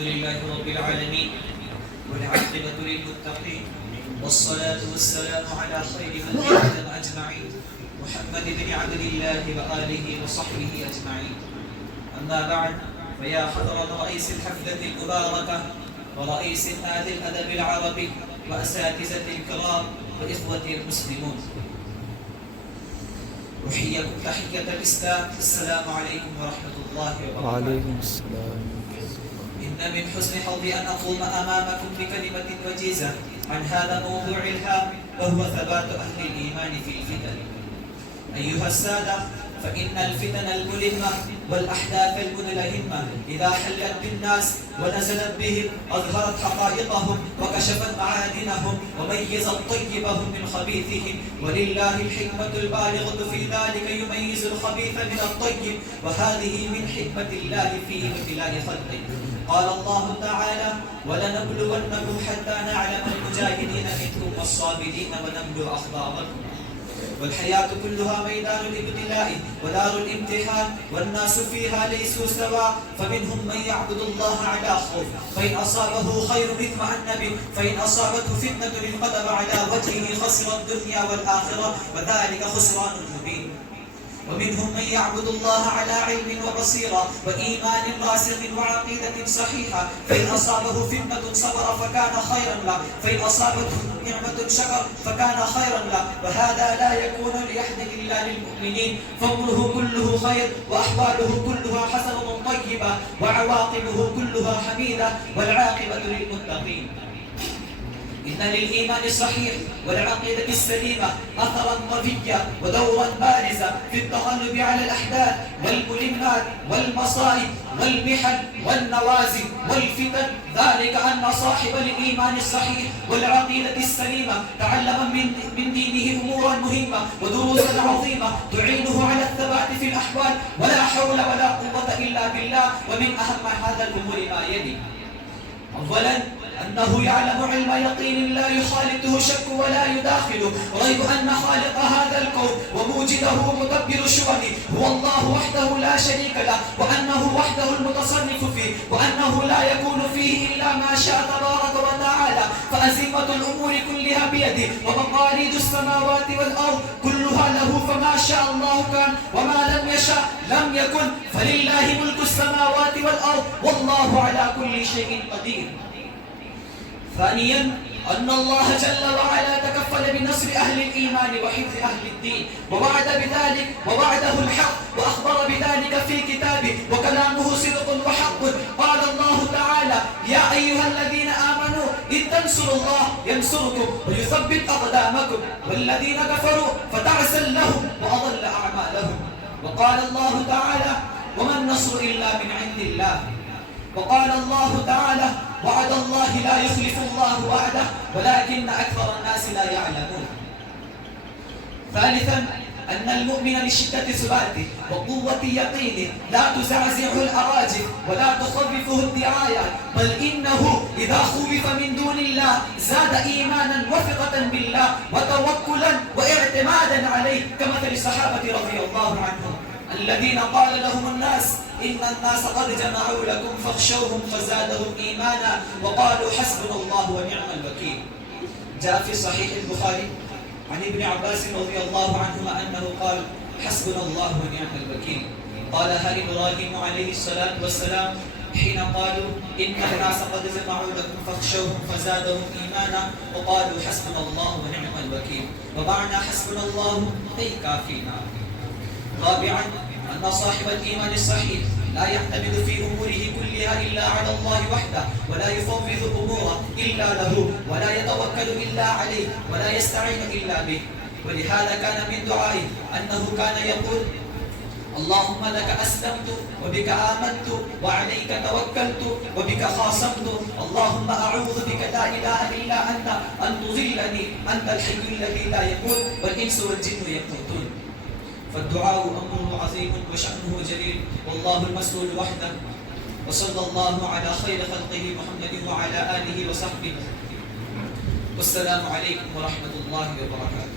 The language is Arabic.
لله رب العالمين والعاقبة للمتقين والصلاة والسلام على خير من آدم أجمعين محمد بن عبد الله وآله وصحبه أجمعين. أما بعد، فيا حضرة رئيس الحفلة المباركة ورئيس نادي الأدب العربي وأساتذة الكرام وإخوتي المسلمون، أحييكم تحية الإسلام. السلام عليكم ورحمة الله وبركاته. وعليكم السلام. إن من حسن حظي أن أقوم أمامكم بكلمة وجيزة عن هذا الموضوع الهام، وهو ثبات أهل الإيمان في الفتن. أيها السادة، فإن الفتن الملهمة والأحداث المدلهمة إذا حلت بالناس ونزلت بهم أظهرت حقائقهم وكشفت معادنهم وميزت طيبهم من خبيثهم، ولله الحكمة البالغة في ذلك يميز الخبيث من الطيب، وهذه من حكمة الله في ابتلاء خلقه. قال الله تعالى: ولنبلونكم حتى نعلم المجاهدين منكم والصابرين ونبلو أخباركم. والحياة كلها ميدان الابتلاء ودار الامتحان، والناس فيها ليسوا سواء، فمنهم من يعبد الله على خوف، فإن أصابه خير اطمأن به، فإن أصابته فتنة انقلب على وجهه خسر الدنيا والآخرة، وذلك خسران مبين. ومنهم من يعبد الله على علم وبصيرة وإيمان راسخ وعقيدة صحيحة، فإن أصابه فتنة صبر فكان خيرا له، فإن أصابته نعمة شكر فكان خيرا له، وهذا لا يكون لأحد إلا للمؤمنين، فأمره كله خير وأحواله كلها حسنة طيبة وعواقبه كلها حميدة، والعاقبة للمتقين. إن للإيمان الصحيح والعقيدة السليمة أثرا قويا ودورا بارزا في التغلب على الأحداث والملمات والمصائب والمحن والنوازل والفتن، ذلك أن صاحب الإيمان الصحيح والعقيدة السليمة تعلم من دينه أمورا مهمة ودروسا عظيمة تعينه على الثبات في الأحوال، ولا حول ولا قوة إلا بالله. ومن أهم هذا الأمور ما يلي: أولا، أنه يعلم علم يقين لا يخالطه شك ولا يداخله ريب أن خالق هذا الكون وموجده مدبر الشؤون هو الله وحده لا شريك له، وأنه وحده المتصرف فيه، وأنه لا يكون فيه إلا ما شاء تبارك وتعالى، فأزمة الأمور كلها بيده، ومقاليد السماوات والأرض كلها له، فما شاء الله كان وما لم يشاء لم يكن، فلله ملك السماوات والأرض والله على كل شيء قدير. ثانيا، أن الله جل وعلا تكفل بنصر أهل الإيمان وحفظ أهل الدين، ووعد بذلك ووعده الحق، وأخبر بذلك في كتابه، وكلامه صدق وحق. قال الله تعالى: يا أيها الذين آمنوا إن تنصروا الله ينصركم ويثبت أقدامكم، والذين كفروا فتعسا لهم وأضل أعمالهم. وقال الله تعالى: وما النصر إلا من عند الله. وقال الله تعالى: وعد الله لا يخلف الله وعده ولكن أكثر الناس لا يعلمون. ثالثا، أن المؤمن لشدة ثباته وقوة يقينه لا تزعزعه الأراجل ولا تخوفه الدعايات، بل إنه إذا خوف من دون الله زاد إيمانا وثقة بالله وتوكلا واعتمادا عليه، كمثل الصحابة رضي الله عنهم الذين قال لهم الناس: إن الناس قد جمعوا لكم فاخشوهم فزادهم إيمانا وقالوا حسبنا الله ونعم الوكيل. جاء في صحيح البخاري عن ابن عباس رضي الله عنهما أنه قال: حسبنا الله ونعم الوكيل. قالها إبراهيم عليه الصلاة والسلام حين قالوا: إن الناس قد جمعوا لكم فاخشوهم فزادهم إيمانا وقالوا حسبنا الله ونعم الوكيل، ومعنى حسبنا الله أي كافينا. رابعا، أن صاحب الإيمان الصحيح لا يعتمد في أموره كلها إلا على الله وحده، ولا يفوض أموره إلا له، ولا يتوكل إلا عليه، ولا يستعين إلا به. ولهذا كان من دعائه أنه كان يقول: اللهم لك أسلمت وبك آمنت وعليك توكلت وبك خاصمت، اللهم أعوذ بك لا إله إلا أنت أن تضلني، أنت الحي الذي لا يموت والإنس والجن يموتون. فالدعاء أمره عظيم وشأنه جليل، والله المسؤول وحده. وصلى الله على خير خلقه محمد وعلى آله وصحبه، والسلام عليكم ورحمة الله وبركاته.